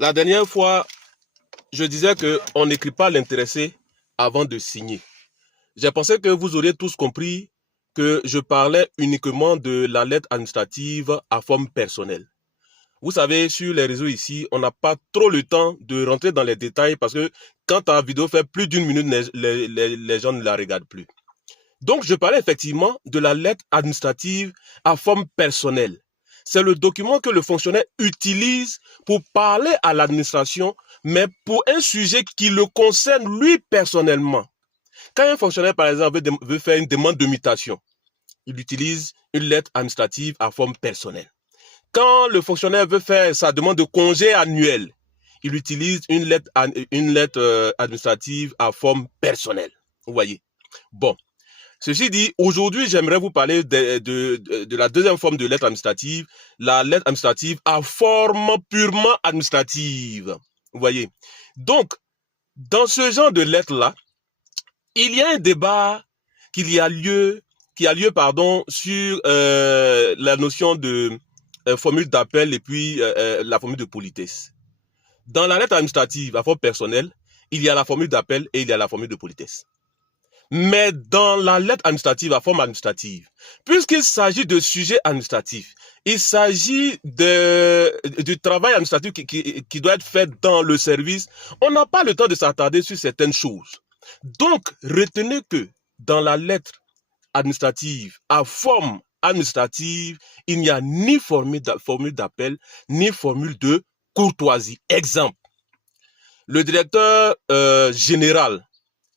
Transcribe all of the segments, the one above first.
La dernière fois, je disais qu'on n'écrit pas l'intéressé avant de signer. J'ai pensé que vous auriez tous compris que je parlais uniquement de la lettre administrative à forme personnelle. Vous savez, sur les réseaux ici, on n'a pas trop le temps de rentrer dans les détails parce que quand ta vidéo fait plus d'une minute, les gens ne la regardent plus. Donc, je parlais effectivement de la lettre administrative à forme personnelle. C'est le document que le fonctionnaire utilise pour parler à l'administration, mais pour un sujet qui le concerne lui personnellement. Quand un fonctionnaire, par exemple, veut faire une demande de mutation, il utilise une lettre administrative à forme personnelle. Quand le fonctionnaire veut faire sa demande de congé annuel, il utilise une lettre administrative à forme personnelle. Vous voyez. Bon. Ceci dit, aujourd'hui, j'aimerais vous parler de la deuxième forme de lettre administrative, la lettre administrative à forme purement administrative. Vous voyez. Donc, dans ce genre de lettre-là, il y a un débat qui a lieu sur la notion de formule d'appel et puis la formule de politesse. Dans la lettre administrative à forme personnelle, il y a la formule d'appel et il y a la formule de politesse. Mais dans la lettre administrative à forme administrative, puisqu'il s'agit de sujets administratifs, il s'agit du travail administratif qui doit être fait dans le service, on n'a pas le temps de s'attarder sur certaines choses. Donc, retenez que dans la lettre administrative à forme administrative, il n'y a ni formule d'appel, ni formule de courtoisie. Exemple, le directeur général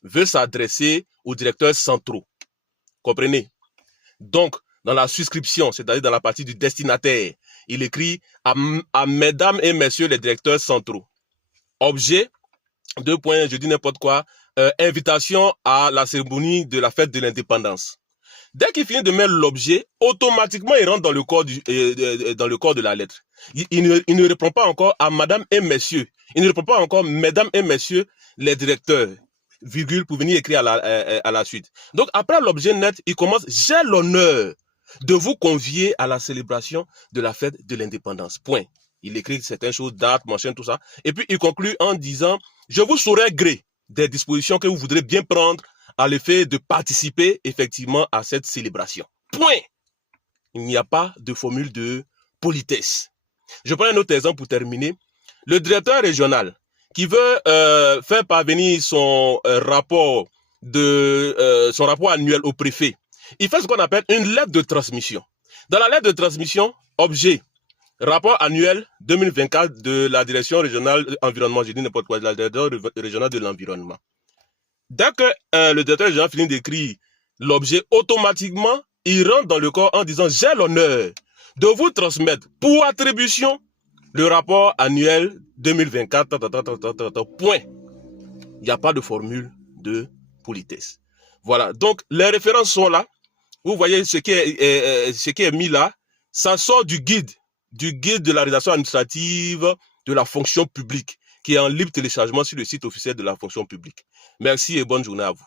veut s'adresser aux directeurs centraux. Comprenez? Donc, dans la souscription, c'est-à-dire dans la partie du destinataire, il écrit à mesdames et messieurs les directeurs centraux. Objet, je dis n'importe quoi, invitation à la cérémonie de la fête de l'indépendance. Dès qu'il finit de mettre l'objet, automatiquement il rentre dans le corps de la lettre. Il ne répond pas encore à madame et messieurs. Il ne répond pas encore mesdames et messieurs les directeurs. Virgule pour venir écrire à la suite. Donc après l'objet net, il commence, j'ai l'honneur de vous convier à la célébration de la fête de l'indépendance. Point. Il écrit certaines choses, date, machin, tout ça. Et puis il conclut en disant, je vous saurai gré des dispositions que vous voudrez bien prendre à l'effet de participer effectivement à cette célébration. Point. Il n'y a pas de formule de politesse. Je prends un autre exemple pour terminer. Le directeur régional qui veut faire parvenir son rapport annuel au préfet, il fait ce qu'on appelle une lettre de transmission. Dans la lettre de transmission, objet, rapport annuel 2024 de la direction régionale environnement, je dis n'importe quoi, de la direction régionale de l'environnement. Dès que le directeur régional finit d'écrire l'objet, automatiquement, il rentre dans le corps en disant « J'ai l'honneur de vous transmettre pour attribution le rapport annuel 2024, point. Il n'y a pas de formule de politesse. Voilà, donc les références sont là. Vous voyez ce qui est mis là. Ça sort du guide de la rédaction administrative de la fonction publique, qui est en libre téléchargement sur le site officiel de la fonction publique. Merci et bonne journée à vous.